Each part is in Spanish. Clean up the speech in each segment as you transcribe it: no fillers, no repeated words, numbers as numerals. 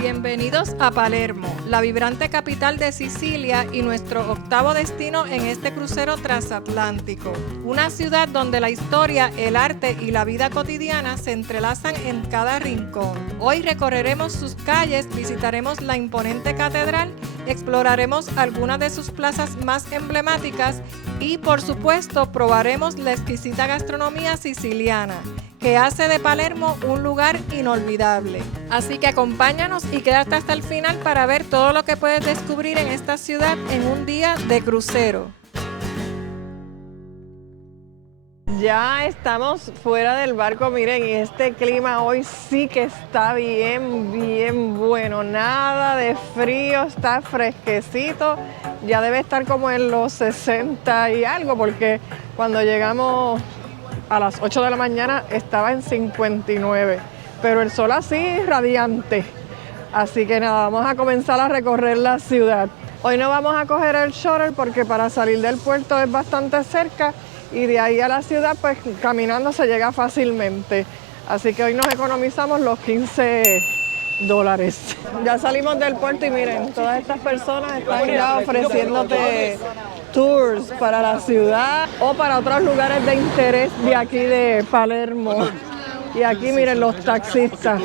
Bienvenidos a Palermo, la vibrante capital de Sicilia y nuestro 8º destino en este crucero transatlántico. Una ciudad donde la historia, el arte y la vida cotidiana se entrelazan en cada rincón. Hoy recorreremos sus calles, visitaremos la imponente catedral, exploraremos algunas de sus plazas más emblemáticas y, por supuesto, probaremos la exquisita gastronomía siciliana, que hace de Palermo un lugar inolvidable. Así que acompáñanos y quédate hasta el final para ver todo lo que puedes descubrir en esta ciudad en un día de crucero. Ya estamos fuera del barco, miren, y este clima hoy sí que está bien bueno, nada de frío, está fresquecito, ya debe estar como en los 60 y algo, porque cuando llegamos a las 8 de la mañana estaba en 59, pero el sol así radiante. Así que nada, vamos a comenzar a recorrer la ciudad. Hoy no vamos a coger el shuttle porque para salir del puerto es bastante cerca y de ahí a la ciudad pues caminando se llega fácilmente. Así que hoy nos economizamos los $15. Ya salimos del puerto y miren, todas estas personas están ya ofreciéndote tours para la ciudad o para otros lugares de interés de aquí de Palermo. Y aquí miren los taxistas.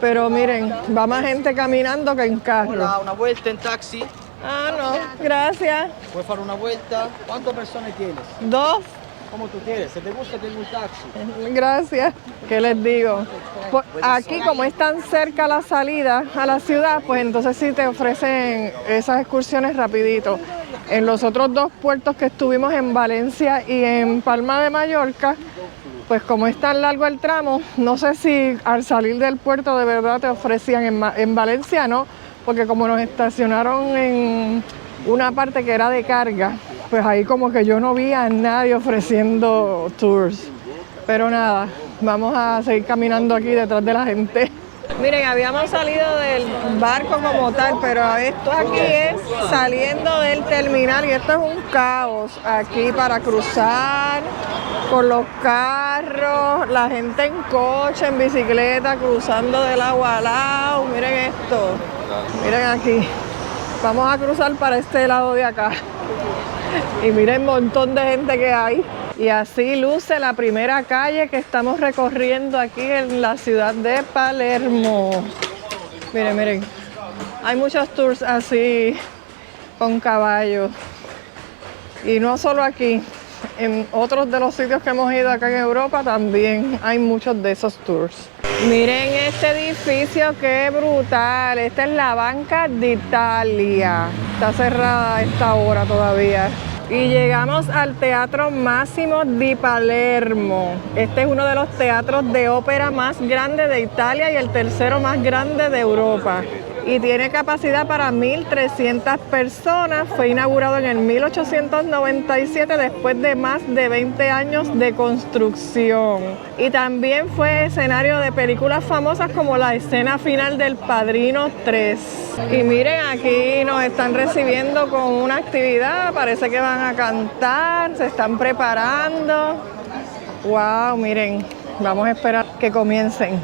Pero miren, va más gente caminando que en carro. Hola, una vuelta en taxi. Ah, no, gracias. ¿Puedes hacer una vuelta? ¿Cuántas personas tienes? 2. Como tú quieres. Si te gusta, tengo un taxi. Gracias. ¿Qué les digo? Pues aquí, como es tan cerca la salida a la ciudad, pues entonces sí te ofrecen esas excursiones rapidito. En los otros 2 puertos que estuvimos, en Valencia y en Palma de Mallorca, pues como es tan largo el tramo, no sé si al salir del puerto de verdad te ofrecían en Valencia, ¿no? Porque como nos estacionaron en una parte que era de carga, pues ahí como que yo no vi a nadie ofreciendo tours. Pero nada, vamos a seguir caminando aquí detrás de la gente. Miren, habíamos salido del barco como tal, pero esto aquí es saliendo del terminal y esto es un caos aquí para cruzar con los carros, la gente en coche, en bicicleta, cruzando del agua al lado. Miren esto, miren aquí. Vamos a cruzar para este lado de acá. Y miren el montón de gente que hay. Y así luce la primera calle que estamos recorriendo aquí en la ciudad de Palermo. Miren, miren. Hay muchos tours así con caballos. Y no solo aquí. En otros de los sitios que hemos ido acá en Europa también hay muchos de esos tours. Miren este edificio, qué brutal. Esta es la Banca d'Italia. Está cerrada a esta hora todavía. Y llegamos al Teatro Massimo di Palermo. Este es uno de los teatros de ópera más grandes de Italia y el tercero más grande de Europa. Y tiene capacidad para 1.300 personas. Fue inaugurado en el 1897 después de más de 20 años de construcción. Y también fue escenario de películas famosas como la escena final del Padrino 3. Y miren, aquí nos están recibiendo con una actividad. Parece que van a cantar, se están preparando. ¡Wow! Miren, vamos a esperar que comiencen.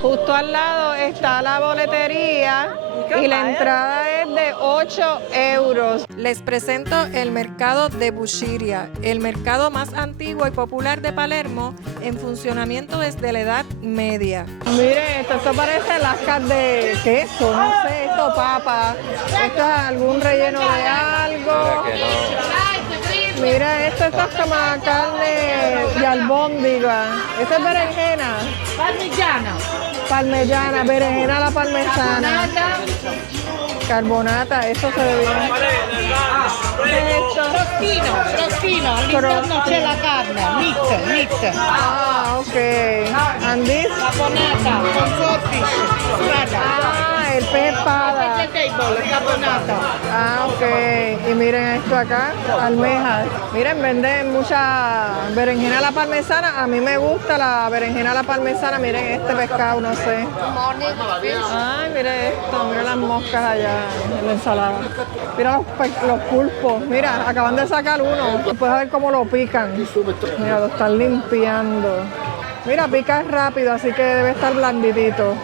Justo al lado está la boletería y la entrada es de 8 euros. Les presento el mercado de Busciria, el mercado más antiguo y popular de Palermo, en funcionamiento desde la Edad Media. Miren, esto parece lascas de queso, no sé, esto papa, esto es algún relleno de algo. Mira, esto es como carne de albóndiga. Esto es berenjena. Parmesana, berenjena a la parmesana. Carbonata, eso se ve bien. Crostino, all'interno c'è la carne, meat. Ah, ok. And this? Caponata, con soffice, strada. Ah, el pez espada. table, carbonata. Ah, ok. Y miren esto acá, almejas. Miren, venden mucha berenjena a la parmesana. A mí me gusta la berenjena a la parmesana. Miren este pescado, no sé. Ay, mire esto, mira las moscas allá en la ensalada. Mira los pulpos. Mira, acaban de sacar uno. Puedes ver cómo lo pican. Mira, lo están limpiando. Mira, pica rápido, así que debe estar blanditito.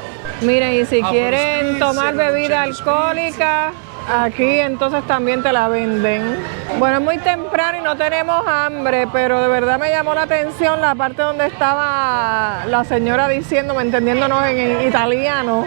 Miren, y si quieren tomar bebida alcohólica, aquí entonces también te la venden. Bueno, es muy temprano y no tenemos hambre, pero de verdad me llamó la atención la parte donde estaba la señora diciéndome, entendiéndonos en italiano,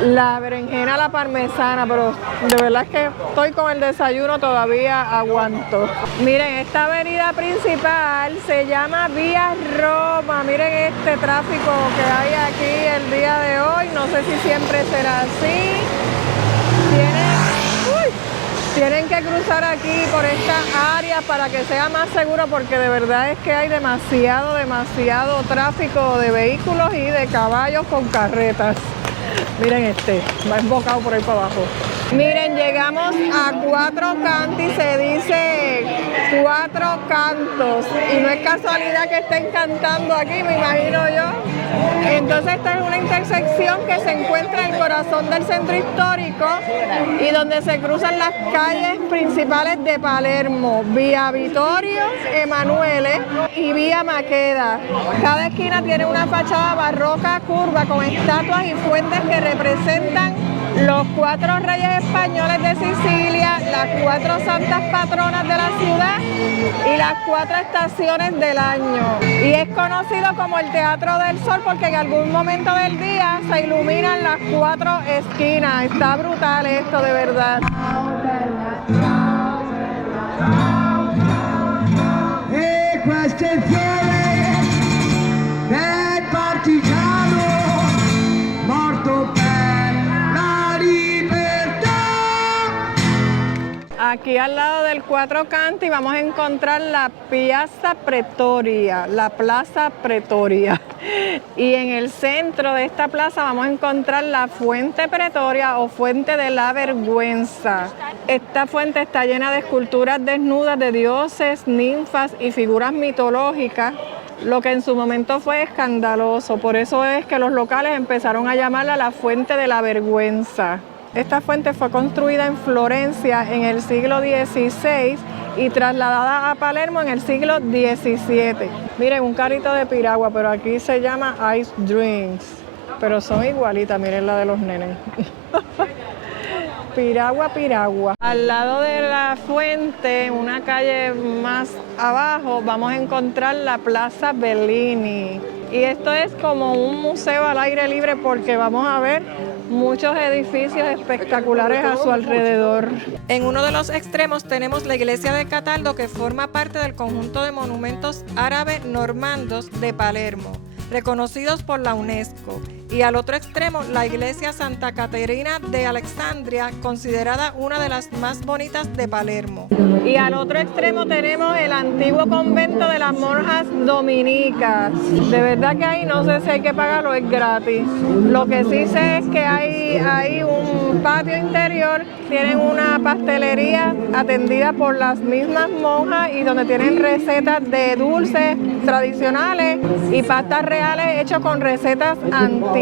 la berenjena a la parmesana, pero de verdad es que estoy con el desayuno, todavía aguanto. Miren, esta avenida principal se llama Vía Roma. Miren este tráfico que hay aquí el día de hoy, no sé si siempre será así. Tienen que cruzar aquí por esta área para que sea más seguro, porque de verdad es que hay demasiado tráfico de vehículos y de caballos con carretas. Miren este, va embocado por ahí para abajo. Miren, llegamos a Cuatro Cantos y se dice Cuatro Cantos. Y no es casualidad que estén cantando aquí, me imagino yo. Entonces esta es una intersección que se encuentra en el corazón del centro histórico y donde se cruzan las calles principales de Palermo, Vía Vittorio Emanuele y Vía Maqueda. Cada esquina tiene una fachada barroca curva con estatuas y fuentes que representan los 4 reyes españoles de Sicilia, las 4 santas patronas de la ciudad y las 4 estaciones del año. Y es conocido como el Teatro del Sol porque en algún momento del día se iluminan las 4 esquinas. Está brutal esto, de verdad. Aquí al lado del Cuatro Cantos vamos a encontrar la Piazza Pretoria, la Plaza Pretoria. Y en el centro de esta plaza vamos a encontrar la Fuente Pretoria o Fuente de la Vergüenza. Esta fuente está llena de esculturas desnudas de dioses, ninfas y figuras mitológicas, lo que en su momento fue escandaloso. Por eso es que los locales empezaron a llamarla la Fuente de la Vergüenza. Esta fuente fue construida en Florencia en el siglo XVI y trasladada a Palermo en el siglo XVII. Miren, un carrito de piragua, pero aquí se llama Ice Drinks. Pero son igualitas, miren la de los nenes. Piragua. Al lado de la fuente, una calle más abajo, vamos a encontrar la Plaza Bellini. Y esto es como un museo al aire libre porque vamos a ver muchos edificios espectaculares a su alrededor. En uno de los extremos tenemos la iglesia de Cataldo, que forma parte del conjunto de monumentos árabes normandos de Palermo, reconocidos por la UNESCO. Y al otro extremo, la iglesia Santa Caterina de Alexandria, considerada una de las más bonitas de Palermo. Y al otro extremo tenemos el antiguo convento de las monjas dominicas. De verdad que ahí no sé si hay que pagarlo, es gratis. Lo que sí sé es que hay un patio interior, tienen una pastelería atendida por las mismas monjas y donde tienen recetas de dulces tradicionales y pastas reales hechas con recetas antiguas.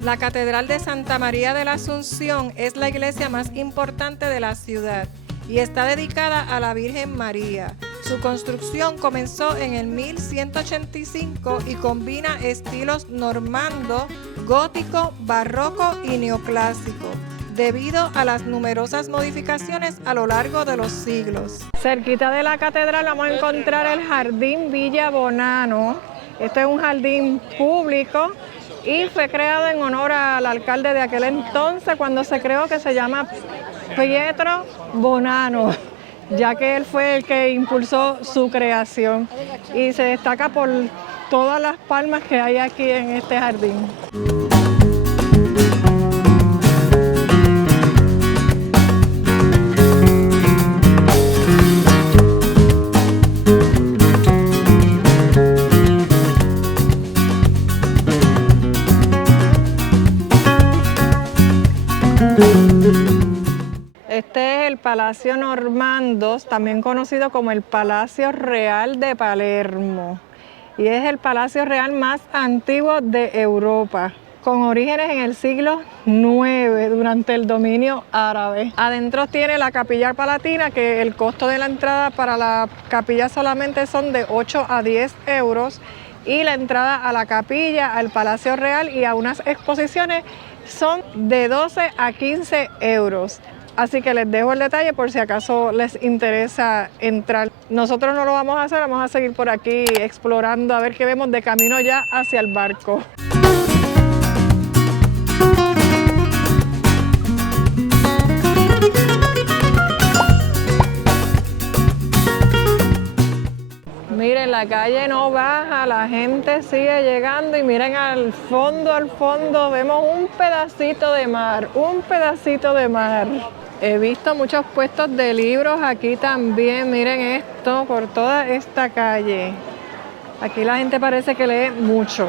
La Catedral de Santa María de la Asunción es la iglesia más importante de la ciudad y está dedicada a la Virgen María. Su construcción comenzó en el 1185 y combina estilos normando, gótico, barroco y neoclásico, debido a las numerosas modificaciones a lo largo de los siglos. Cerquita de la catedral vamos a encontrar el Jardín Villa Bonano. Este es un jardín público y fue creado en honor al alcalde de aquel entonces cuando se creó, que se llama Pietro Bonano, ya que él fue el que impulsó su creación y se destaca por todas las palmas que hay aquí en este jardín. Este es el Palacio Normandos, también conocido como el Palacio Real de Palermo. Y es el palacio real más antiguo de Europa, con orígenes en el siglo IX, durante el dominio árabe. Adentro tiene la Capilla Palatina, que el costo de la entrada para la capilla solamente son de 8 a 10 euros, y la entrada a la capilla, al Palacio Real y a unas exposiciones son de 12 a 15 euros. Así que les dejo el detalle por si acaso les interesa entrar. Nosotros no lo vamos a hacer, vamos a seguir por aquí explorando a ver qué vemos de camino ya hacia el barco. Miren, la calle no baja, la gente sigue llegando y miren al fondo vemos un pedacito de mar, un pedacito de mar. He visto muchos puestos de libros aquí también, miren esto, por toda esta calle. Aquí la gente parece que lee mucho.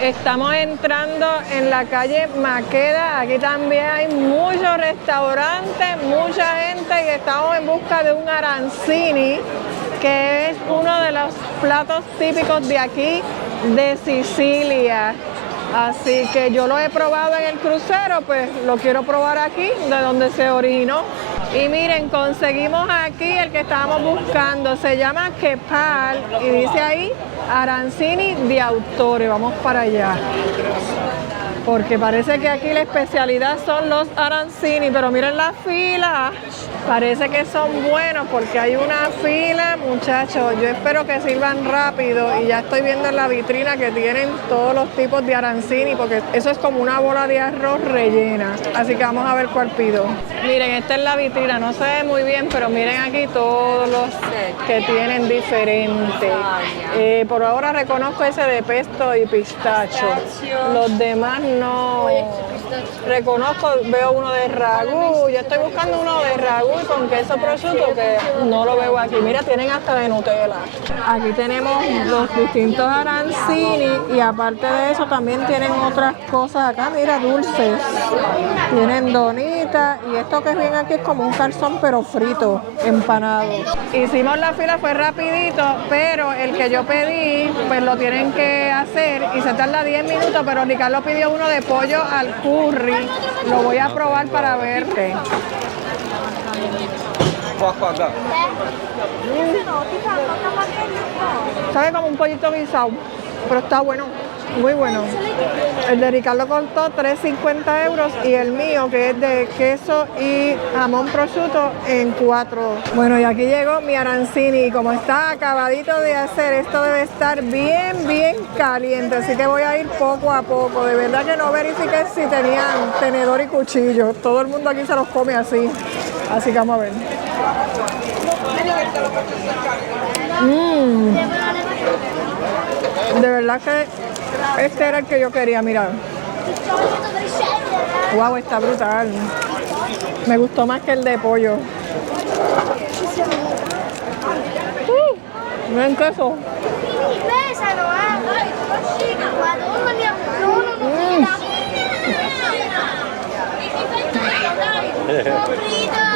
Estamos entrando en la calle Maqueda, aquí también hay muchos restaurantes, mucha gente y estamos en busca de un arancini, que es uno de los platos típicos de aquí, de Sicilia. Así que yo lo he probado en el crucero, pues lo quiero probar aquí, de donde se originó. Y miren, conseguimos aquí el que estábamos buscando, se llama Quepal y dice ahí arancini de autore. Vamos para allá, porque parece que aquí la especialidad son los arancini, pero miren la fila, parece que son buenos porque hay una fila, muchachos. Yo espero que sirvan rápido y ya estoy viendo en la vitrina que tienen todos los tipos de arancini, porque eso es como una bola de arroz rellena. Así que vamos a ver cuál pido. Miren, esta es la vitrina, no se ve muy bien, pero miren aquí todos los que tienen diferentes. Por ahora reconozco ese de pesto y pistacho. Los demás no reconozco, veo uno de ragú, yo estoy buscando uno de ragú y con queso prosciutto que no lo veo aquí. Mira, tienen hasta de Nutella. Aquí tenemos los distintos arancini y aparte de eso también tienen otras cosas acá, mira, dulces. Tienen donitas y esto que ven aquí es como un calzón pero frito, empanado. Hicimos la fila, fue rapidito, pero el que yo pedí pues lo tienen que hacer y se tarda 10 minutos, pero Ricardo pidió uno de pollo al curry. Lo voy a probar para ver. Sabe como un pollito guisado, pero está bueno, muy bueno. El de Ricardo costó 3,50 euros y el mío, que es de queso y jamón prosciutto, en 4. Bueno, y aquí llegó mi arancini y como está acabadito de hacer, esto debe estar bien caliente, así que voy a ir poco a poco. De verdad que no verifiqué si tenían tenedor y cuchillo. Todo el mundo aquí se los come así, así que vamos a ver. De verdad que este era el que yo quería, mirar. Wow, está brutal. Me gustó más que el de pollo. Miren queso.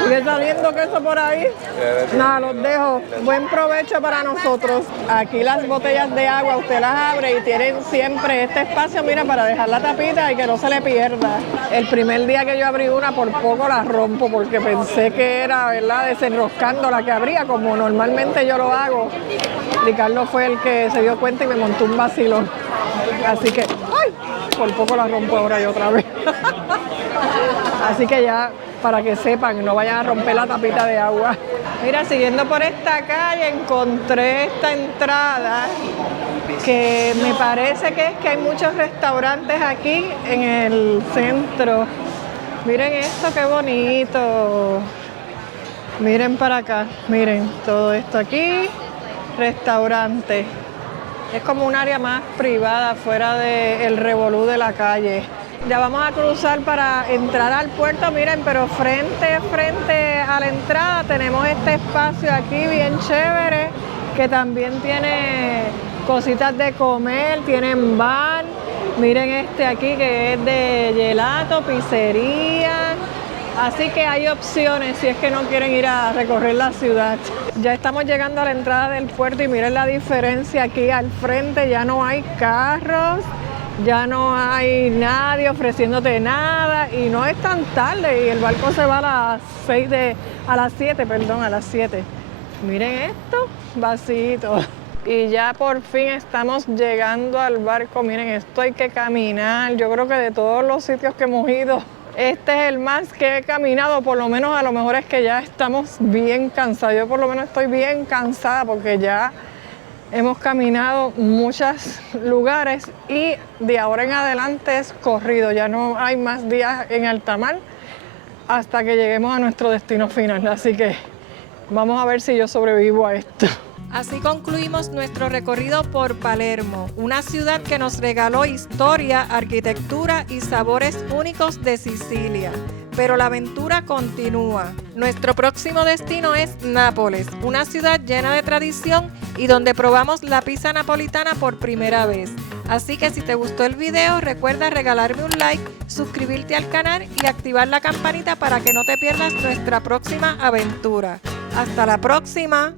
¿Sigue saliendo queso por ahí? Nada, los dejo. Buen provecho para nosotros. Aquí las botellas de agua usted las abre y tienen siempre este espacio, mira, para dejar la tapita y que no se le pierda. El primer día que yo abrí una, por poco la rompo porque pensé que era, ¿verdad?, desenroscando la que abría, como normalmente yo lo hago. Ricardo fue el que se dio cuenta y me montó un vacilón. Así que, ¡ay!, por poco la rompo ahora yo otra vez. Así que ya, para que sepan, no vayan a romper la tapita de agua. Mira, siguiendo por esta calle encontré esta entrada que me parece que es que hay muchos restaurantes aquí en el centro. Miren esto, qué bonito. Miren para acá, miren todo esto aquí, restaurante. Es como un área más privada, fuera del revolú de la calle. Ya vamos a cruzar para entrar al puerto, miren, pero frente a la entrada tenemos este espacio aquí bien chévere, que también tiene cositas de comer, tienen bar, Miren este aquí que es de gelato, pizzería. Así que hay opciones si es que no quieren ir a recorrer la ciudad. Ya estamos llegando a la entrada del puerto y miren la diferencia aquí al frente. Ya no hay carros, ya no hay nadie ofreciéndote nada y no es tan tarde y el barco se va a las 7. Miren esto, vacío. Y ya por fin estamos llegando al barco. Miren, esto hay que caminar. Yo creo que de todos los sitios que hemos ido, este es el más que he caminado. Por lo menos a lo mejor es que ya estamos bien cansados. Yo por lo menos estoy bien cansada porque ya hemos caminado muchos lugares y de ahora en adelante es corrido. Ya no hay más días en alta mar hasta que lleguemos a nuestro destino final. Así que vamos a ver si yo sobrevivo a esto. Así concluimos nuestro recorrido por Palermo, una ciudad que nos regaló historia, arquitectura y sabores únicos de Sicilia. Pero la aventura continúa. Nuestro próximo destino es Nápoles, una ciudad llena de tradición y donde probamos la pizza napolitana por primera vez. Así que si te gustó el video, recuerda regalarme un like, suscribirte al canal y activar la campanita para que no te pierdas nuestra próxima aventura. ¡Hasta la próxima!